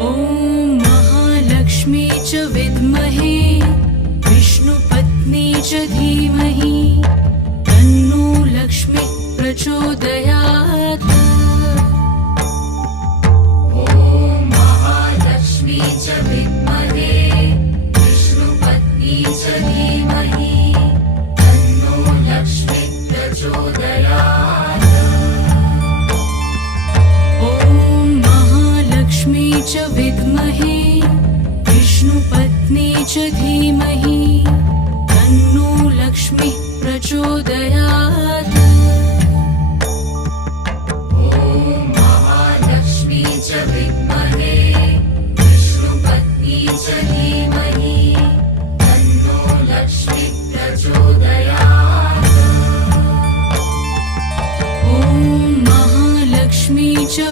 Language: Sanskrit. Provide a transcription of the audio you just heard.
ॐ महालक्ष्मी च विद्महे विष्णुपत्नी च धीमहि तन्नो लक्ष्मी प्रचोदयात्। ॐ महालक्ष्मी च विद्महे विष्णुपत्नी च धीमहि तन्नो लक्ष्मी प्रचोदयात्। ॐ महालक्ष्मी च विद्महे विष्णुपत्नी च धीमहि